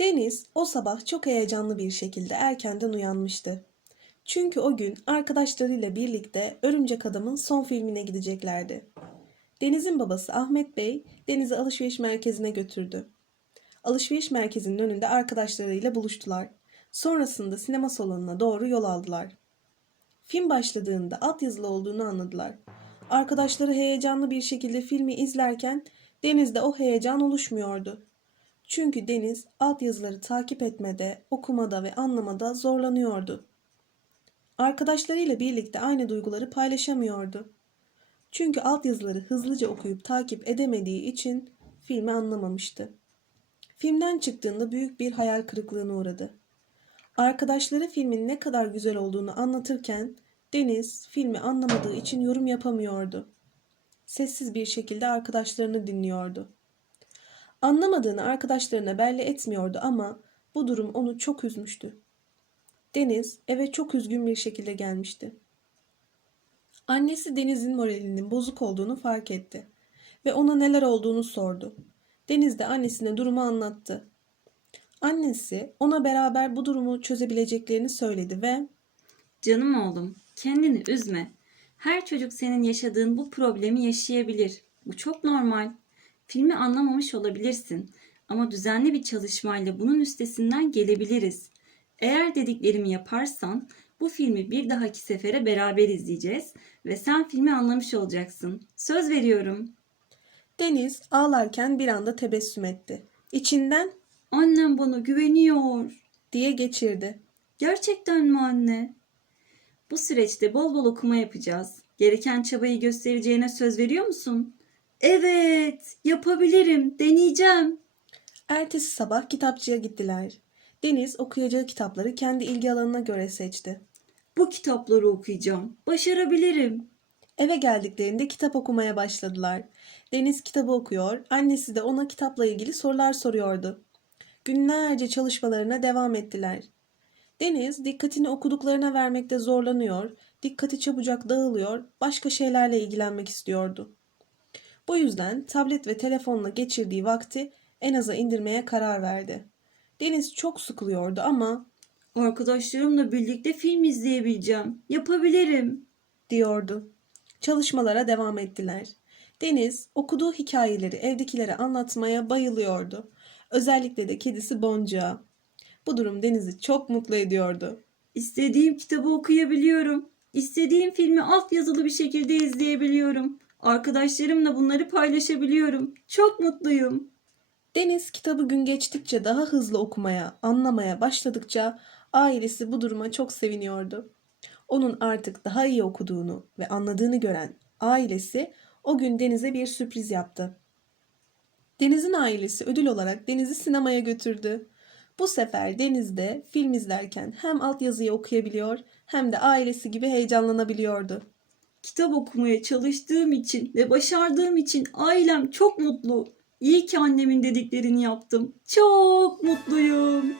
Deniz o sabah çok heyecanlı bir şekilde erkenden uyanmıştı. Çünkü o gün arkadaşlarıyla birlikte Örümcek Adam'ın son filmine gideceklerdi. Deniz'in babası Ahmet Bey Deniz'i alışveriş merkezine götürdü. Alışveriş merkezinin önünde arkadaşlarıyla buluştular. Sonrasında sinema salonuna doğru yol aldılar. Film başladığında altyazılı olduğunu anladılar. Arkadaşları heyecanlı bir şekilde filmi izlerken Deniz'de o heyecan oluşmuyordu. Çünkü Deniz altyazıları takip etmede, okumada ve anlamada zorlanıyordu. Arkadaşlarıyla birlikte aynı duyguları paylaşamıyordu. Çünkü altyazıları hızlıca okuyup takip edemediği için filmi anlamamıştı. Filmden çıktığında büyük bir hayal kırıklığına uğradı. Arkadaşları filmin ne kadar güzel olduğunu anlatırken Deniz filmi anlamadığı için yorum yapamıyordu. Sessiz bir şekilde arkadaşlarını dinliyordu. Anlamadığını arkadaşlarına belli etmiyordu ama bu durum onu çok üzmüştü. Deniz eve çok üzgün bir şekilde gelmişti. Annesi Deniz'in moralinin bozuk olduğunu fark etti ve ona neler olduğunu sordu. Deniz de annesine durumu anlattı. Annesi ona beraber bu durumu çözebileceklerini söyledi ve Canım oğlum, kendini üzme. Her çocuk senin yaşadığın bu problemi yaşayabilir. Bu çok normal. Filmi anlamamış olabilirsin ama düzenli bir çalışmayla bunun üstesinden gelebiliriz. Eğer dediklerimi yaparsan bu filmi bir dahaki sefere beraber izleyeceğiz ve sen filmi anlamış olacaksın. Söz veriyorum. Deniz ağlarken bir anda tebessüm etti. İçinden Annem bana güveniyor. diye geçirdi. Gerçekten mi anne? Bu süreçte bol bol okuma yapacağız. Gereken çabayı göstereceğine söz veriyor musun? Evet, yapabilirim, deneyeceğim. Ertesi sabah kitapçıya gittiler. Deniz okuyacağı kitapları kendi ilgi alanına göre seçti. Bu kitapları okuyacağım. Başarabilirim. Eve geldiklerinde kitap okumaya başladılar. Deniz kitabı okuyor, annesi de ona kitapla ilgili sorular soruyordu. Günlerce çalışmalarına devam ettiler. Deniz dikkatini okuduklarına vermekte zorlanıyor, dikkati çabucak dağılıyor, başka şeylerle ilgilenmek istiyordu. Bu yüzden tablet ve telefonla geçirdiği vakti en aza indirmeye karar verdi. Deniz çok sıkılıyordu ama Arkadaşlarımla birlikte film izleyebileceğim. Yapabilirim. diyordu. Çalışmalara devam ettiler. Deniz okuduğu hikayeleri evdekilere anlatmaya bayılıyordu. Özellikle de kedisi Boncuğa. Bu durum Deniz'i çok mutlu ediyordu. İstediğim kitabı okuyabiliyorum. İstediğim filmi altyazılı bir şekilde izleyebiliyorum. Arkadaşlarımla bunları paylaşabiliyorum. Çok mutluyum. Deniz kitabı gün geçtikçe daha hızlı okumaya, anlamaya başladıkça ailesi bu duruma çok seviniyordu. Onun artık daha iyi okuduğunu ve anladığını gören ailesi o gün Deniz'e bir sürpriz yaptı. Deniz'in ailesi ödül olarak Deniz'i sinemaya götürdü. Bu sefer Deniz de film izlerken hem altyazıyı okuyabiliyor hem de ailesi gibi heyecanlanabiliyordu. Kitap okumaya çalıştığım için ve başardığım için ailem çok mutlu. İyi ki annemin dediklerini yaptım. Çok mutluyum.